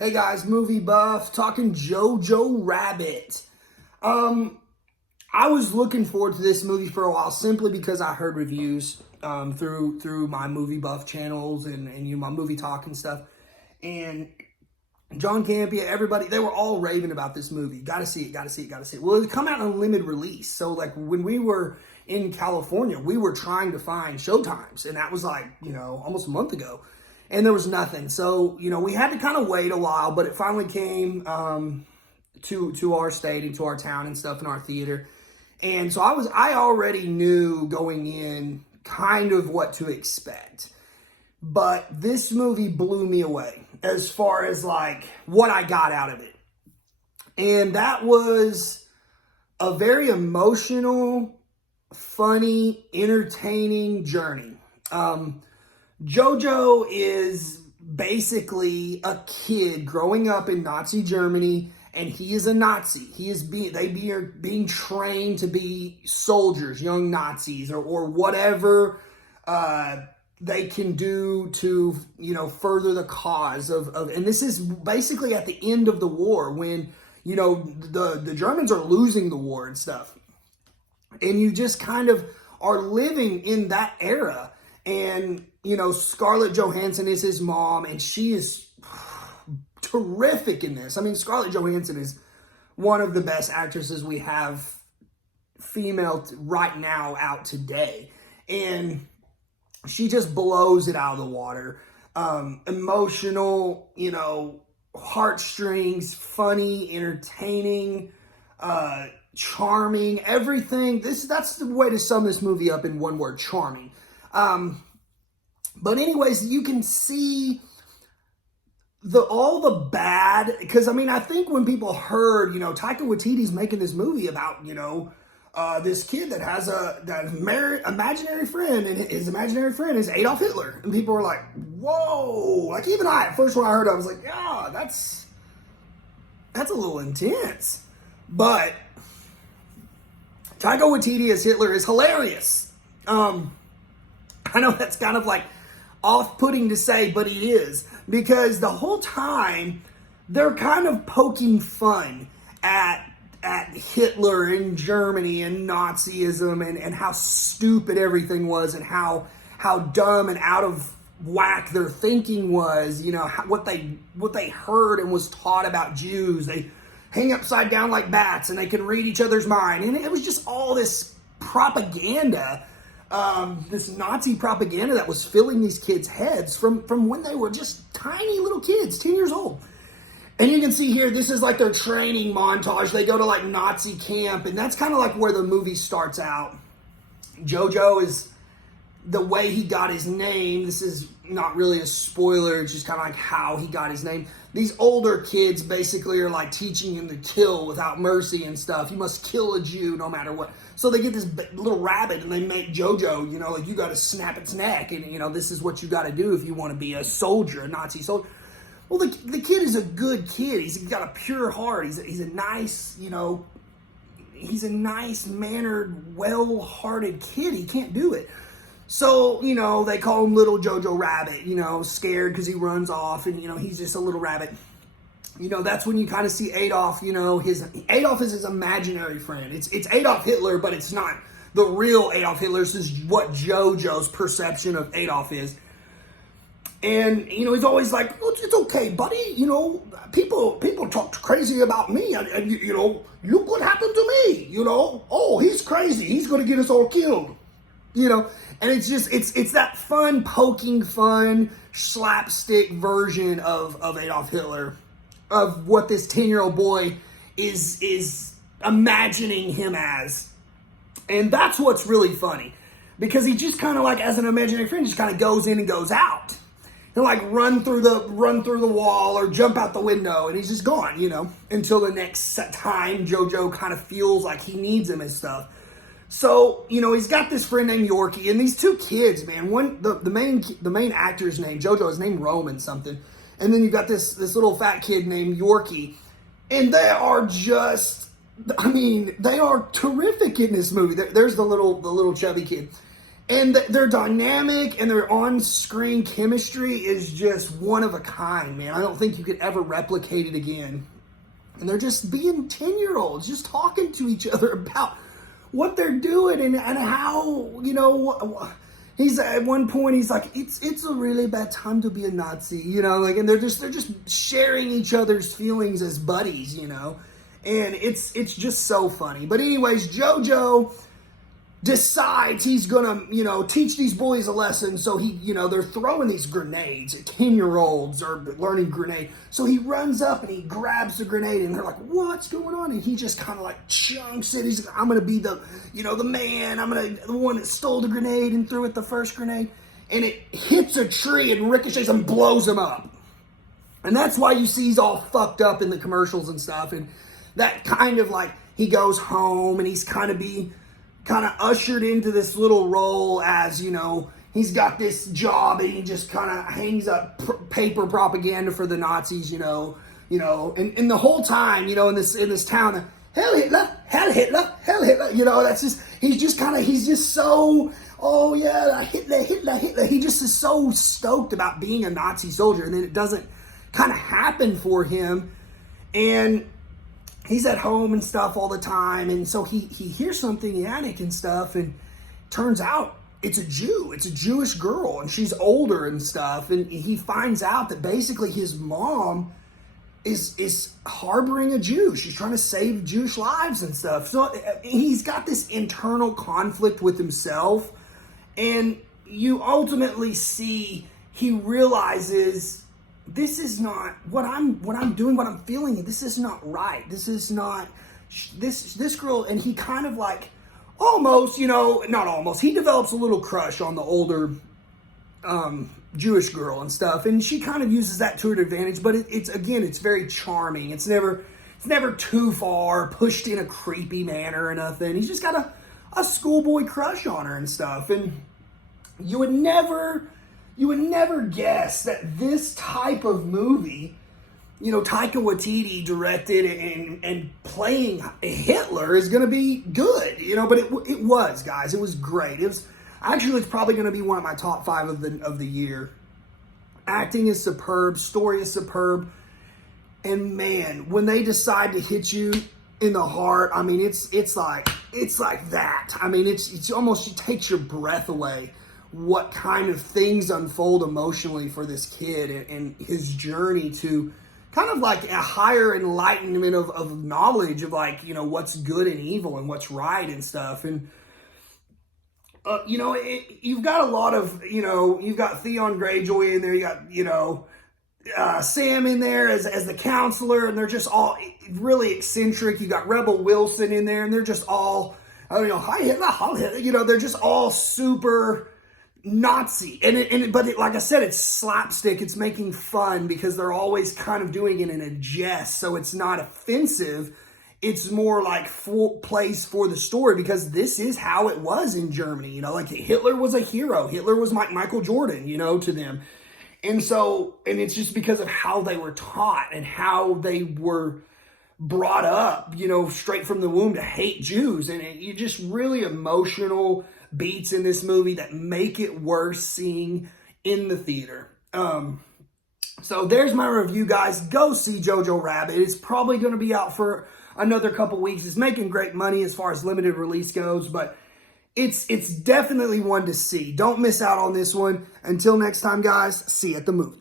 Hey guys, movie buff, talking JOJO Rabbit. I was looking forward to this movie for a while simply because I heard reviews through my movie buff channels and my movie talk and stuff. And John Campia, everybody, they were all raving about this movie. Gotta see it, gotta see it, gotta see it. Well, it come out in a limited release. So like when we were in California, we were trying to find showtimes, and that was like, almost a month ago. And there was nothing. So, we had to kind of wait a while, but it finally came to our state and to our town and stuff in our theater. And so I already knew going in kind of what to expect. But this movie blew me away as far as like what I got out of it. And that was a very emotional, funny, entertaining journey. JoJo is basically a kid growing up in Nazi Germany, and he is a Nazi. They are being trained to be soldiers, young Nazis, or whatever they can do to, further the cause of. And this is basically at the end of the war when, the Germans are losing the war and stuff. And you just kind of are living in that era. And, Scarlett Johansson is his mom, and she is terrific in this. I mean, Scarlett Johansson is one of the best actresses we have female right now out today. And she just blows it out of the water. Emotional, heartstrings, funny, entertaining, charming, everything. That's the way to sum this movie up in one word: charming. But anyways, you can see all the bad, because I think when people heard, Taika Waititi's making this movie about, this kid that has imaginary friend, and his imaginary friend is Adolf Hitler, and people were like, whoa, like even at first when I heard it, I was like, yeah, that's a little intense. But Taika Waititi as Hitler is hilarious. I know that's kind of like off-putting to say, but he is, because the whole time they're kind of poking fun at Hitler and Germany and Nazism and how stupid everything was and how dumb and out of whack their thinking was. What they heard and was taught about Jews. They hang upside down like bats and they can read each other's mind, and it was just all this propaganda. This Nazi propaganda that was filling these kids' heads from when they were just tiny little kids, 10 years old. And you can see here, this is like their training montage. They go to like Nazi camp, and that's kind of like where the movie starts out. JoJo is the way he got his name. This is not really a spoiler. It's just kind of like how he got his name. These older kids basically are like teaching him to kill without mercy and stuff. You must kill a Jew no matter what. So they get this little rabbit and they make JoJo, like you got to snap its neck. And, this is what you got to do if you want to be a soldier, a Nazi soldier. Well, the kid is a good kid. He's got a pure heart. He's a nice, he's a nice mannered, well-hearted kid. He can't do it. So, they call him Little JoJo Rabbit, scared because he runs off and, he's just a little rabbit. That's when you kind of see Adolf, Adolf is his imaginary friend. It's Adolf Hitler, but it's not the real Adolf Hitler. This is what JoJo's perception of Adolf is. And, he's always like, oh, it's okay, buddy. People talk crazy about me. And look what happened to me. Oh, he's crazy. He's going to get us all killed. And it's just, it's that fun, poking fun, slapstick version of Adolf Hitler, of what this 10-year-old boy is imagining him as. And that's what's really funny, because he just kind of like, as an imaginary friend, just kind of goes in and goes out. He'll like run through the wall or jump out the window, and he's just gone, until the next time JoJo kind of feels like he needs him and stuff. So, he's got this friend named Yorkie, and these two kids, man, the main actor's name, JoJo, is named Roman something. And then you've got this little fat kid named Yorkie. And they are they are terrific in this movie. There's the little chubby kid. And their dynamic and their on-screen chemistry is just one of a kind, man. I don't think you could ever replicate it again. And they're just being 10-year-olds, just talking to each other about what they're doing and how, you know, he's at one point he's like, it's a really bad time to be a Nazi, you know, like, and they're just sharing each other's feelings as buddies, you know, and it's just so funny. But anyways, JoJo decides he's gonna, you know, teach these boys a lesson. So he, you know, they're throwing these grenades. 10-year-olds are learning grenade. So he runs up and he grabs the grenade, and they're like, "What's going on?" And he just kind of like chunks it. He's like, "I'm gonna be the, you know, the man. I'm gonna the one that stole the grenade and threw it the first grenade." And it hits a tree and ricochets and blows him up. And that's why you see he's all fucked up in the commercials and stuff. And that kind of like, he goes home and he's kind of ushered into this little role as, you know, he's got this job and he just kind of hangs up paper propaganda for the Nazis, you know, and the whole time, you know, in this town, Hell Hitler, Hell Hitler, Hell Hitler, you know, that's just, he's just so, oh yeah, Hitler, Hitler, Hitler. He just is so stoked about being a Nazi soldier, and then it doesn't kind of happen for him, and he's at home and stuff all the time, and so he hears something in the attic and stuff, and turns out it's a Jew. It's a Jewish girl, and she's older and stuff, and he finds out that basically his mom is harboring a Jew. She's trying to save Jewish lives and stuff. So he's got this internal conflict with himself, and you ultimately see he realizes, this is not what I'm doing, what I'm feeling. This is not right. This is not this girl. And he kind of like almost, you know, not almost. He develops a little crush on the older Jewish girl and stuff, and she kind of uses that to her advantage. But it's very charming. It's never too far pushed in a creepy manner or nothing. He's just got a schoolboy crush on her and stuff, and you would never guess that this type of movie, you know, Taika Waititi directed and playing Hitler is going to be good, you know, but it was, guys. It was great. It's probably going to be one of my top 5 of the year. Acting is superb. Story is superb. And man, when they decide to hit you in the heart, I mean, it's like that. I mean, it's almost, it takes your breath away what kind of things unfold emotionally for this kid and his journey to kind of like a higher enlightenment of knowledge of, like, you know, what's good and evil and what's right and stuff. And, you know, you've got a lot of, you know, you've got Theon Greyjoy in there, you got, you know, Sam in there as the counselor, and they're just all really eccentric. You got Rebel Wilson in there, and they're just all, you know, hi Hitler, you know, they're just all super Nazi, but like I said, it's slapstick. It's making fun because they're always kind of doing it in a jest, so it's not offensive. It's more like plays for the story, because this is how it was in Germany. You know, like Hitler was a hero. Hitler was Michael Jordan, you know, to them, and it's just because of how they were taught and how they were brought up, you know, straight from the womb to hate Jews, and you just really emotional beats in this movie that make it worth seeing in the theater. So there's my review, guys. Go see Jojo Rabbit. It's probably going to be out for another couple weeks. It's making great money as far as limited release goes, but it's definitely one to see. Don't miss out on this one. Until next time, guys, see you at the movies.